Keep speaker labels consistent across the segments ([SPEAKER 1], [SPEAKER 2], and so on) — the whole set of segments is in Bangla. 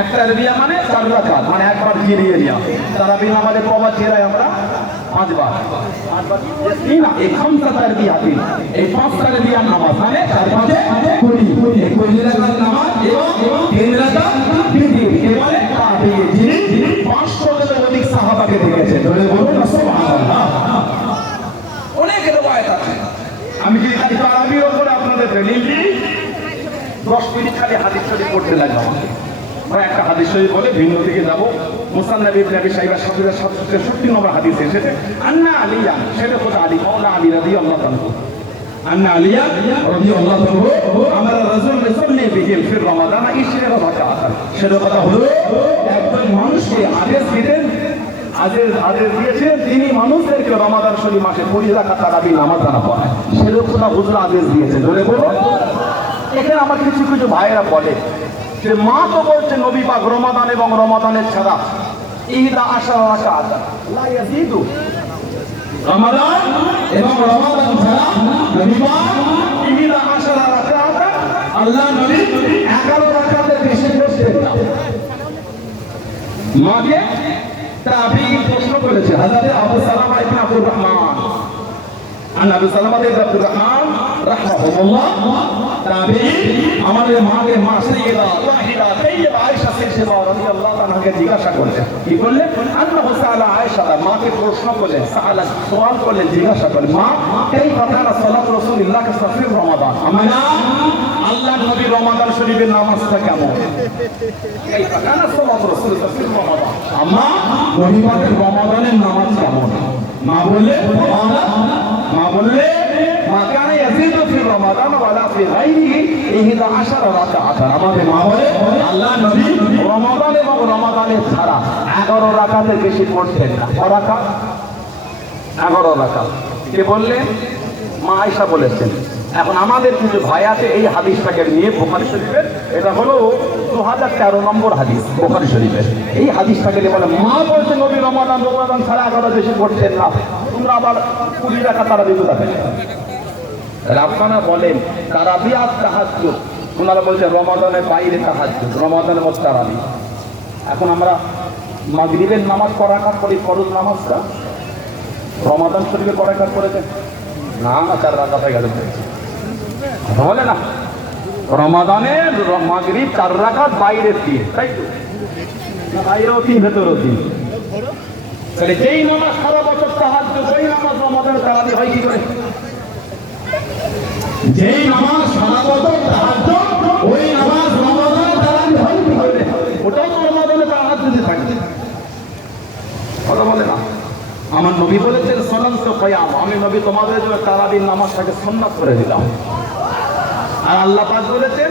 [SPEAKER 1] একটার বিয়া মানে চার মানে একবার জিরিয়ে নেওয়া তারাবি নামাজে কবার জেরাই আমরা পাঁচবার। না এই খামসা তার বিয়া এই মানে পাঁচে তিন যিনি পাঁচশো অধিক সাহাবাকে আমি যদি খালি আপনাদের দিই দশ মিনিট খালি হাদিস শরীফ লাগবে আমাকে। একটা হাদিস শরীফ বলে, ভিন্ন দিকে যাব। কোথা? আলী মাওলা আলী রাদিয়াল্লাহু তাআলা আন্না আলিয়া রাদিয়াল্লাহু তাআলা আমরা রাসূল সাল্লাল্লাহু আলাইহি ফির রমাদান 20 রাকাত সেটা কথা হলো আদেশ আদেশ তিনি মানুষদেরকে রমাদান শরীফ মাসে কুড়ি রাখা তারাবি নামাজ জানা পড়ায় সেরকম আদেশ দিয়েছেন ধরে বলো এখানে আমার কিছু কিছু ভাইয়েরা বলে যে মা তো বলছে নবী পাক রমাদান এবং রমাদানের ছাড়া। ইদা আশা লা ইয়াজিদু। রমাদান এবং রমাদান ছাড়া নবী পাক ইদা আশা রাখা আল্লাহ নবী 11 রাকাতের বেশি না মাকে তাবি প্রশ্ন করেছে হযরত আবু সালামা ইবনে আব্দুর রহমান। আন আবু সালামা ইবনে আব্দুর রহমান রাহমাহুল্লাহ, তাবি, আমাদের মাকে মা সাইয়্যিদা তাহিরা তাইয়্যিবা আয়েশা সিলসিলা রাদিয়াল্লাহু তাআলাকে জিজ্ঞাসা করলেন, কি করলেন আল্লাহ সাআলা আয়েশা মাকে প্রশ্ন করলেন, সাআলা সওয়াল করলেন, জিজ্ঞাসা করলেন, মা, কাইফা কানা সালাত রাসূলুল্লাহ সাফির রমাদান? আমরা আল্লাহ নবী রমাদান শরীফের নামাজটা কেমন? কাইফা কানা সালাত রাসূলুল্লাহ সাফির রমাদান। আম্মা নবী পাকের রমাদানের নামাজ কেমন? মা বললে মা বললে মা কানে ইয়াজিদু ফি রমাদান ওয়ালা ফি গায়রিহি ইহদা আশারা রাকাআতান আমাদের মা বলে আল্লাহ নবী রমাদান এবং রমাদানের ছাড়া 11 রাকাতের বেশি পড়তেন না। ক রাকাত? 11 রাকাত। কে বললেন? মা আয়েশা বলেছেন। এখন আমাদের কিছু ভাই আছে, এই হাদিসটাকে নিয়ে বোখারি শরীফের, এটা হলো দু হাজার তেরো নম্বর হাদিস, বোখারি শরীফের। এই হাদিসটাকে নিয়ে বলে মা বলছে নবী রমাদান রমাদান ছাড়া এগারো বেশি করছেন না। তোমরা আবার কুড়ি টাকা তারা দিতে থাকে আপনারা বলেন তারা বিয়াত তাহাজ ওনারা বলছে রমাদানের বাইরে তাহাজ রমাদানের মধ্যে তারাবি এখন আমরা মাগরিবের নামাজ পড়াকার করি, ফরজ নামাজটা? রমাদান শরীফে পড়াকার করেছেন না না, চার রাখা হয়ে গেল। কথা বলে না রমাদানের মাগরিব চার রাখাত বাইরের দিন, তাই তো? বাইরেও তিন, ভেতরেও তিন। তাহলে যেই নামাজ সারা বছর তাহাজ সেই নামাজ রমাদানের তারাবি হয় কি করে? যেই নামাজ ওই হয় ওটাও তো না। আমার নবী বলেছেন সনন্ত কয়াম আমি নবী তোমাদের জন্য তারাবির নামাজটাকে সন্ন্যাস করে দিলাম। আর আল্লাহ বলেছেন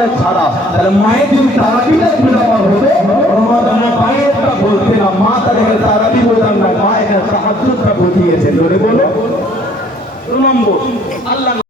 [SPEAKER 1] রমাদানের ছাড়া। তাহলে মায়ের যদি তারাবিটা বিরাবার হতো, রমাদানের বাইরেটা বলতে না মা তাদেরকে তারাবি বলতাম না মায়ের সাহায্যটা বুঝিয়েছেন ধরে বলো। নম্বর। আল্লাহ